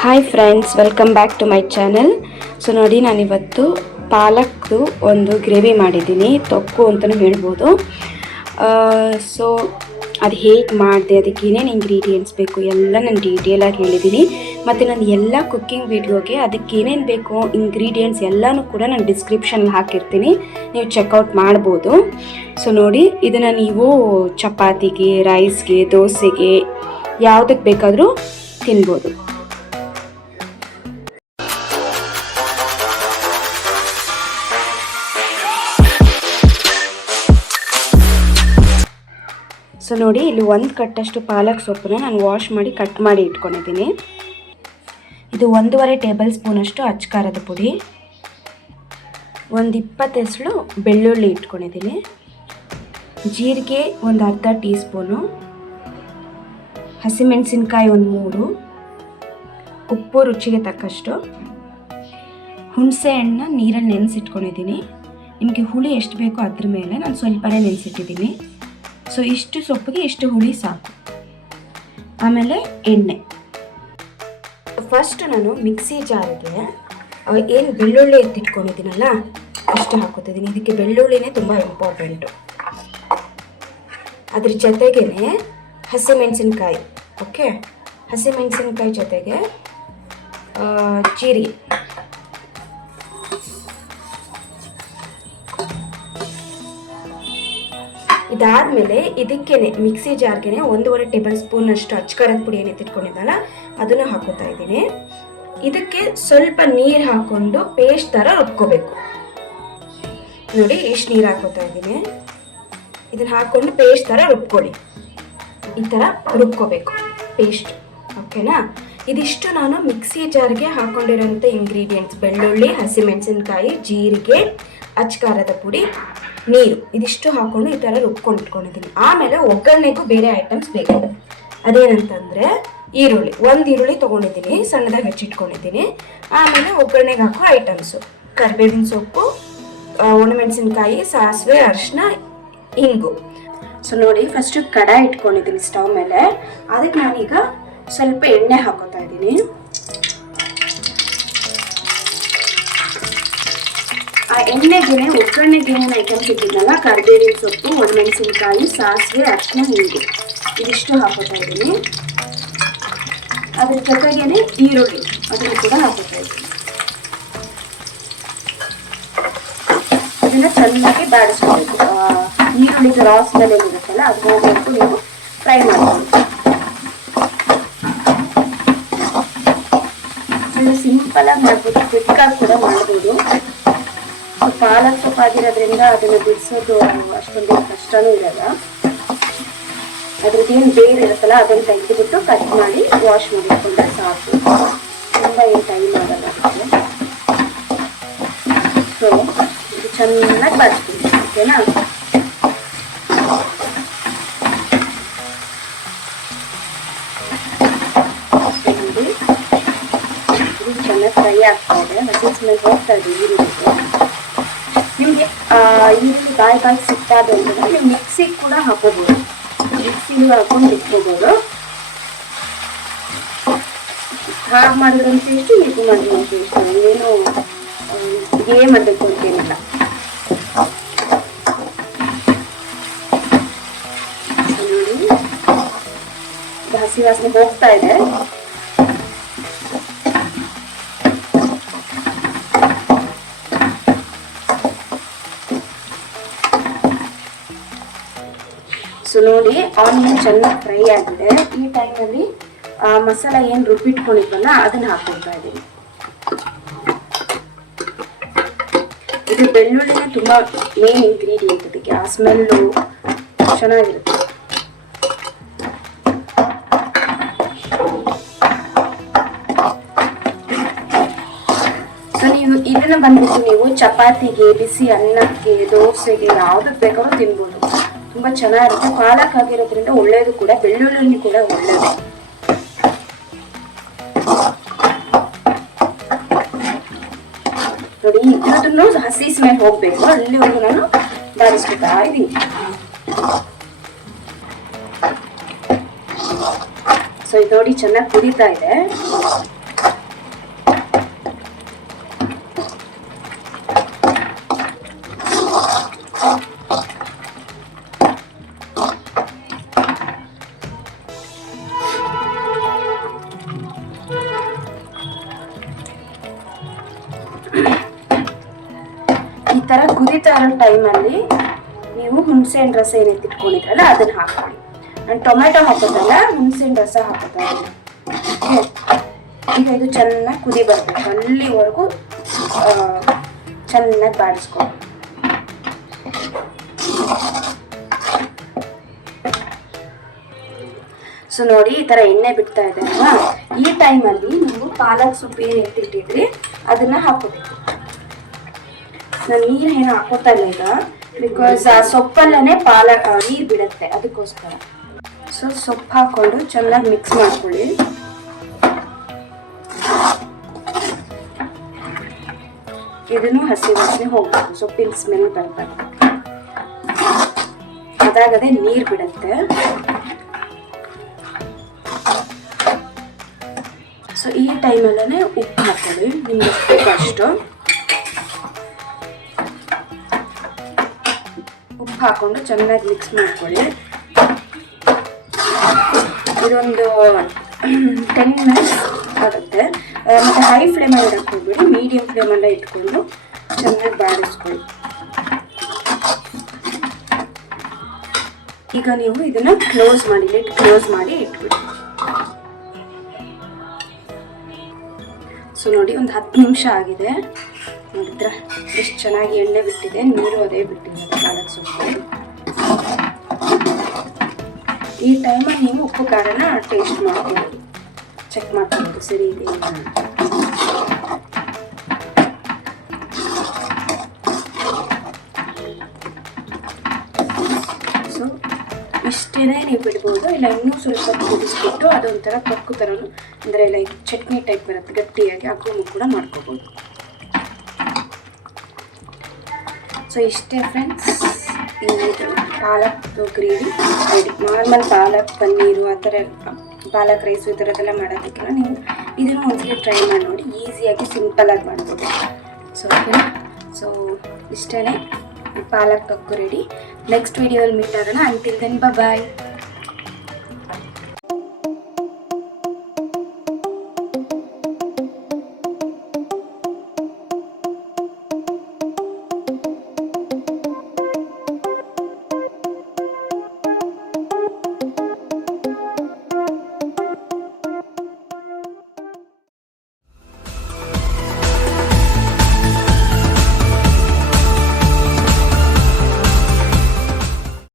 Hi friends, welcome back to my channel. So ನೋಡಿ, ನಾನಿವತ್ತು ಪಾಲಕ್ದು ಒಂದು ಗ್ರೇವಿ ಮಾಡಿದ್ದೀನಿ, ತೊಕ್ಕು ಅಂತಲೂ ಹೇಳ್ಬೋದು. ಸೊ ಅದು ಹೇಗೆ ಮಾಡಿದೆ, ಅದಕ್ಕೆ ಏನೇನು ಇಂಗ್ರೀಡಿಯೆಂಟ್ಸ್ ಬೇಕು ಎಲ್ಲ ನಾನು ಡೀಟೇಲಾಗಿ ಹೇಳಿದ್ದೀನಿ. ಮತ್ತು ನಾನು ಎಲ್ಲ ಕುಕ್ಕಿಂಗ್ ವೀಡಿಯೋಗೆ ಅದಕ್ಕೆ ಏನೇನು ಬೇಕು ಇಂಗ್ರೀಡಿಯೆಂಟ್ಸ್ ಎಲ್ಲನೂ ಕೂಡ ನಾನು ಡಿಸ್ಕ್ರಿಪ್ಷನಲ್ಲಿ ಹಾಕಿರ್ತೀನಿ, ನೀವು ಚೆಕ್ಔಟ್ ಮಾಡ್ಬೋದು. ಸೊ ನೋಡಿ, ಇದನ್ನು ನೀವು ಚಪಾತಿಗೆ, ರೈಸ್ಗೆ, ದೋಸೆಗೆ ಯಾವುದಕ್ಕೆ ಬೇಕಾದರೂ ತಿನ್ಬೋದು. ಸೊ ನೋಡಿ, ಇಲ್ಲಿ 1 ಕಟ್ಟಷ್ಟು ಪಾಲಕ್ ಸೊಪ್ಪನ್ನ ನಾನು ವಾಶ್ ಮಾಡಿ ಕಟ್ ಮಾಡಿ ಇಟ್ಕೊಂಡಿದ್ದೀನಿ. ಇದು 1.5 ಟೇಬಲ್ ಸ್ಪೂನಷ್ಟು ಅಚ್ಕಾರದ ಪುಡಿ, ಒಂದು 20 ಎಸಳು ಬೆಳ್ಳುಳ್ಳಿ ಇಟ್ಕೊಂಡಿದ್ದೀನಿ, ಜೀರಿಗೆ ಒಂದು ಅರ್ಧ ಟೀ ಸ್ಪೂನು, ಹಸಿಮೆಣಸಿನ್ಕಾಯಿ ಒಂದು 3, ಉಪ್ಪು ರುಚಿಗೆ ತಕ್ಕಷ್ಟು, ಹುಣಸೆ ಹಣ್ಣನ್ನ ನೀರಲ್ಲಿ ನೆನೆಸಿಟ್ಕೊಂಡಿದ್ದೀನಿ. ನಿಮಗೆ ಹುಳಿ ಎಷ್ಟು ಬೇಕೋ ಅದ್ರ ಮೇಲೆ ನಾನು ಸ್ವಲ್ಪನೇ ನೆನೆಸಿಟ್ಟಿದ್ದೀನಿ. ಸೊ ಇಷ್ಟು ಸೊಪ್ಪಿಗೆ ಇಷ್ಟು ಹುಳಿ ಸಾಕು. ಆಮೇಲೆ ಎಣ್ಣೆ. ಫಸ್ಟ್ ನಾನು ಮಿಕ್ಸಿ ಜಾರಿಗೆ ಏನು ಬೆಳ್ಳುಳ್ಳಿ ಎತ್ತಿಟ್ಕೊಂಡಿದ್ದೀನಲ್ಲ ಅಷ್ಟು ಹಾಕೋತಿದ್ದೀನಿ. ಇದಕ್ಕೆ ಬೆಳ್ಳುಳ್ಳಿನೇ ತುಂಬ ಇಂಪಾರ್ಟೆಂಟು. ಅದ್ರ ಜೊತೆಗೇ ಹಸಿಮೆಣಸಿನ್ಕಾಯಿ, ಓಕೆ, ಹಸಿಮೆಣಸಿನ್ಕಾಯಿ ಜೊತೆಗೆ ಜೀರಿಗೆ, ಇದಾದಮೇಲೆ ಇದಕ್ಕೇನೆ ಮಿಕ್ಸಿ ಜಾರ್ಗೆ 1.5 ಟೇಬಲ್ ಸ್ಪೂನಷ್ಟು ಅಚ್ಕಾರದ ಪುಡಿ ಏನು ಎತ್ತಿಟ್ಕೊಂಡಿದ್ದಲ್ಲ ಅದನ್ನು ಹಾಕೋತಾ ಇದ್ದೀನಿ. ಇದಕ್ಕೆ ಸ್ವಲ್ಪ ನೀರು ಹಾಕ್ಕೊಂಡು ಪೇಸ್ಟ್ ಥರ ರುಬ್ಕೋಬೇಕು. ನೋಡಿ, ಇಷ್ಟು ನೀರು ಹಾಕೋತಾ ಇದ್ದೀನಿ. ಇದನ್ನು ಹಾಕ್ಕೊಂಡು ಪೇಸ್ಟ್ ಥರ ರುಬ್ಕೊಳ್ಳಿ. ಈ ಥರ ರುಬ್ಕೋಬೇಕು ಪೇಸ್ಟ್, ಓಕೆನಾ. ಇದಿಷ್ಟು ನಾನು ಮಿಕ್ಸಿ ಜಾರ್ಗೆ ಹಾಕೊಂಡಿರೋಂಥ ಇಂಗ್ರೀಡಿಯೆಂಟ್ಸ್: ಬೆಳ್ಳುಳ್ಳಿ, ಹಸಿಮೆಣಸಿನ್ಕಾಯಿ, ಜೀರಿಗೆ, ಅಚ್ಕಾರದ ಪುಡಿ, ನೀರು, ಇದಿಷ್ಟು ಹಾಕ್ಕೊಂಡು ಈ ಥರ ರುಬ್ಕೊಂಡು ಇಟ್ಕೊಂಡಿದ್ದೀನಿ. ಆಮೇಲೆ ಒಗ್ಗರಣೆಗೂ ಬೇರೆ ಐಟಮ್ಸ್ ಬೇಕು. ಅದೇನಂತಂದರೆ ಈರುಳ್ಳಿ, 1 ಈರುಳ್ಳಿ ತೊಗೊಂಡಿದ್ದೀನಿ, ಸಣ್ಣದಾಗಿ ಹೆಚ್ಚಿಟ್ಕೊಂಡಿದ್ದೀನಿ. ಆಮೇಲೆ ಒಗ್ಗರಣೆಗೆ ಹಾಕೋ ಐಟಮ್ಸು: ಕರಿಬೇವಿನ ಸೊಪ್ಪು, ಒಣಮೆಣಸಿನ್ಕಾಯಿ, ಸಾಸಿವೆ, ಅರಿಶಿನ, ಇಂಗು. ಸೊ ನೋಡಿ, ಫಸ್ಟು ಕಡಾಯಿ ಇಟ್ಕೊಂಡಿದ್ದೀನಿ ಸ್ಟವ್ ಮೇಲೆ. ಅದಕ್ಕೆ ನಾನೀಗ ಸ್ವಲ್ಪ ಎಣ್ಣೆ ಹಾಕೋತಾ ಇದ್ದೀನಿ. ಆ ಎಣ್ಣೆಗೆ ಒಗ್ಗರಣೆಗೆ ಏನೇನು ಐಟಮ್ಸ್ ಇಟ್ಟಿದ್ದಲ್ಲ, ಕರಿಬೇವಿನ ಸೊಪ್ಪು, ಒಣಮೆಣಸಿನ್ಕಾಯಿ, ಸಾಸಿವೆ, ಅರಿಶಿನ, ಹಿಂಡಿ, ಇದಿಷ್ಟು ಹಾಕೋತಾ ಇದ್ದೀನಿ. ಅದ್ರ ಜೊತೆಗೇನೆ ಈರುಳ್ಳಿ, ಅದನ್ನು ಕೂಡ ಹಾಕೋತಾ ಇದ್ದೀನಿ. ಇದನ್ನ ಚೆನ್ನಾಗಿ ಬಾಡಿಸ್ಕೊಬೇಕು. ಈರುಳ್ಳಿಗೆ ರಾ ಸ್ಮೆಲ್ ಏನಿರುತ್ತಲ್ಲ ಅದು ಹೋಗ್ಬೇಕು, ನೀವು ಫ್ರೈ ಮಾಡ್ಕೊಂಡು. ಇದನ್ನು ಸಿಂಪಲಾಗಿ ಮಾಡ್ಬೋದು, ಕ್ವಿಕ್ಕಾಗಿ ಕೂಡ ಮಾಡ್ಬೋದು. ಪಾಲಕ್ ಸೊಪ್ಪು ಆಗಿರೋದ್ರಿಂದ ಅದನ್ನು ಬಿಡಿಸೋದು ಅಷ್ಟೊಂದು ಕಷ್ಟನೂ ಇರಲ್ಲ. ಅದ್ರದ್ದೇನು ಬೇರೆ ಇರುತ್ತಲ್ಲ ಅದನ್ನು ತೆಗೆದುಬಿಟ್ಟು ಕಟ್ ಮಾಡಿ ವಾಶ್ ಮಾಡಿಕೊಂಡ್ರೆ ಸಾಕು. ತುಂಬ ಏನು ಟೈಮ್ ಆಗಲ್ಲ ಅದಕ್ಕೆ. ಸೊ ಇದು ಚೆನ್ನಾಗಿ ಬಾಡಿಸ್ತೀನಿ, ಓಕೆನಾ. ನೋಡಿ, ಇದು ಚೆನ್ನಾಗಿ ಫ್ರೈ ಆಗ್ತಾ ಇದೆ. ಹಸಿ ಸ್ಮೆಲ್ ಹೋಗ್ತಾ ಇದೆ ಈರುಳ್ಳಿಗೆ. ನಿಮಗೆ ಈರುಳ್ಳಿ ಕಾಯಿ ಸಿಕ್ತಾದೆ ಅಂತಂದರೆ ನೀವು ಮಿಕ್ಸಿಗೆ ಕೂಡ ಹಾಕೋಬೋದು, ಮಿಕ್ಸಿಗೆ ಹಾಕೊಂಡು ಇಟ್ಕೋಬೋದು. ಹಾಗೆ ಮಾಡಿದ್ರಂತ ಇಷ್ಟು, ಇದು ಮಾಡಿದ್ರಂತ ಇಷ್ಟು, ಏನು ಏನು ಮಾಡಬೇಕು ಅಂತೇನಿಲ್ಲ. ನೋಡಿ, ಹಸಿ ವಾಸನೆ ಹೋಗ್ತಾ ಇದೆ. ಸೊ ನೋಡಿ, ಆನಿಯನ್ ಚೆನ್ನಾಗಿ ಫ್ರೈ ಆಗಿದೆ. ಈ ಟೈಮಲ್ಲಿ ಮಸಾಲ ಏನು ರುಬ್ಬಿಟ್ಕೊಂಡಿದ್ವಲ್ಲ ಅದನ್ನು ಹಾಕೊಳ್ತಾ ಇದ್ದೀನಿ. ಇದು ಬೆಳ್ಳುಳ್ಳಿನ ತುಂಬ ಮೇನ್ ಇಂಗ್ರೀಡಿಯೆಂಟ್, ಇದಕ್ಕೆ ಆ ಸ್ಮೆಲ್ಲು ಚೆನ್ನಾಗಿರುತ್ತೆ. ಸೊ ನೀವು ಇದನ್ನ ಬಂದ್ಬಿಟ್ಟು ನೀವು ಚಪಾತಿಗೆ, ಬಿಸಿ ಅನ್ನಕ್ಕೆ, ದೋಸೆಗೆ ಯಾವುದಕ್ಕೆ ಬೇಕಾದ್ರೂ ತಿನ್ಬೋದು. ತುಂಬ ಚೆನ್ನಾಗಿರುತ್ತೆ. ಪಾಲಕ್ ಆಗಿರೋದ್ರಿಂದ ಒಳ್ಳೆಯದು ಕೂಡ, ಬೆಳ್ಳುಳ್ಳಿ ಕೂಡ ಒಳ್ಳೆಯದು. ನೋಡಿ, ಇದ್ರದ್ದು ಹಸಿ ಸ್ಮೆಲ್ ಹೋಗ್ಬೇಕು, ಅಲ್ಲಿವರೆಗೂ ನಾನು ಬಾರಿಸ್ಕೊತಾ ಇದ್ದೀನಿ. ಸೊ ಇದು ನೋಡಿ ಚೆನ್ನಾಗಿ ಕುದೀತಾ ಇದೆ. ಕುದೀತಾ ಇರೋ ಟೈಮಲ್ಲಿ ನೀವು ಹುಣಸೆಹಣ್ಣು ರಸ ಏನೈತೆ ಇಟ್ಕೊಂಡಿದ್ರಲ್ಲ ಅದನ್ನು ಹಾಕೊಳ್ಳಿ. ನಾನು ಟೊಮೆಟೊ ಹಾಕೋದಲ್ಲ, ಹುಣಸೆಹಣ್ಣು ರಸ ಹಾಕೋತಾ ಇದ್ದೀನಿ. ಈಗ ಇದು ಚೆನ್ನಾಗಿ ಕುದಿ ಬರಬೇಕು, ಅಲ್ಲಿವರೆಗೂ ಚೆನ್ನಾಗಿ ಬಾಡಿಸ್ಕೊಳ್ಳಿ. ಸೊ ನೋಡಿ ಈ ಥರ ಎಣ್ಣೆ ಬಿಡ್ತಾ ಇದೆ ಅಲ್ವಾ, ಈ ಟೈಮಲ್ಲಿ ನೀವು ಪಾಲಕ್ ಸೊಪ್ಪು ಏನು ಎತ್ತಿಟ್ಟಿದ್ರಿ ಅದನ್ನ ಹಾಕೋಬೇಕು. ನಾನು ನೀರು ಏನು ಹಾಕೋತಾ ಇಲ್ಲ ಈಗ, ಬಿಕಾಸ್ ಆ ಸೊಪ್ಪಲ್ಲೇ ನೀರು ಬಿಡುತ್ತೆ, ಅದಕ್ಕೋಸ್ಕರ. ಸೊ ಸೊಪ್ಪು ಹಾಕೊಂಡು ಚೆನ್ನಾಗಿ ಮಿಕ್ಸ್ ಮಾಡ್ಕೊಳ್ಳಿ. ಇದನ್ನು ಹಸಿ ವಾಸನೆ ಹೋಗ್ಬೇಕು, ಸೊಪ್ಪಿನ ಸ್ಮೆಲ್ ಬರಬಾರ್ದು, ಅದಾಗದೆ ನೀರು ಬಿಡುತ್ತೆ. ಸೊ ಈ ಟೈಮಲ್ಲೇ ಉಪ್ಪು ಹಾಕೊಳ್ಳಿ, ನಿಮ್ಗೆ ಎಷ್ಟು ಅಷ್ಟು ಉಪ್ಪು ಹಾಕೊಂಡು ಚೆನ್ನಾಗಿ ಮಿಕ್ಸ್ ಮಾಡ್ಕೊಳ್ಳಿ. ಇದೊಂದು 10 ಮಿನಿಟ್ಸ್ ಆಗುತ್ತೆ. ಮತ್ತು ಹೈ ಫ್ಲೇಮಲ್ಲಿ ಇಡಕ್ಕೆ ಹೋಗ್ಬಿಡಿ, ಮೀಡಿಯಮ್ ಫ್ಲೇಮಲ್ಲೇ ಇಟ್ಕೊಂಡು ಚೆನ್ನಾಗಿ ಬಾಡಿಸ್ಕೊಳ್ಳಿ. ಈಗ ನೀವು ಇದನ್ನು ಕ್ಲೋಸ್ ಮಾಡಿ ಇಟ್ಬಿಡಿ. ಸೊ ನೋಡಿ ಒಂದು 10 ನಿಮಿಷ ಆಗಿದೆ, ನೋಡಿದ್ರೆ ಎಷ್ಟು ಚೆನ್ನಾಗಿ ಎಣ್ಣೆ ಬಿಟ್ಟಿದೆ, ನೀರು ಅದೇ ಬಿಟ್ಟಿದೆ ಪಾಲಕ್ ಸೊಪ್ಪು. ಈ ಟೈಮಲ್ಲಿ ನೀವು ಉಪ್ಪು ಖಾರನ ಟೇಸ್ಟ್ ಮಾಡ್ಕೊಳ್ಳಿ, ಚೆಕ್ ಮಾಡ್ಕೊಳ್ಳಿ ಸರಿ ಇದೆ ಅಂತ. ಸೊ ಇಷ್ಟೇ ನೀವು ಬಿಡ್ಬೋದು, ಇಲ್ಲ ಇನ್ನೂ ಸ್ವಲ್ಪ ಕುದಿಸ್ಬಿಟ್ಟು ಅದೊಂಥರ ಕಕ್ಕು ಥರನೂ, ಅಂದರೆ ಲೈಕ್ ಚಟ್ನಿ ಟೈಪ್ ಬರುತ್ತೆ ಗಟ್ಟಿಯಾಗಿ, ಅದನ್ನು ಕೂಡ ಮಾಡ್ಕೋಬೋದು. ಸೊ ಇಷ್ಟೇ ಫ್ರೆಂಡ್ಸ್, ಇದು ಪಾಲಕ್ ಗ್ರೇವಿ ರೆಡಿ. ನಾರ್ಮಲ್ ಪಾಲಕ್ ಪನ್ನೀರು ಆ ಥರ ಪಾಲಕ್ ರೈಸು ಈ ಥರದ್ದೆಲ್ಲ ಮಾಡೋದಕ್ಕೆಲ್ಲ ನೀವು ಇದನ್ನು ಒಂದ್ಸಲ ಟ್ರೈ ಮಾಡಿ ನೋಡಿ, ಈಸಿಯಾಗಿ ಸಿಂಪಲಾಗಿ ಮಾಡ್ಬೋದು. ಸೊ ಓಕೆ, ಸೊ ಇಷ್ಟೇ ಪಾಲಕ್ ತೊಕ್ಕು ರೆಡಿ. ನೆಕ್ಸ್ಟ್ ವಿಡಿಯೋದಲ್ಲಿ ಮೀಟ್ ಆಗೋಣ. ಅಂಟಿಲ್ ದೆನ್ ಬಾಯ್.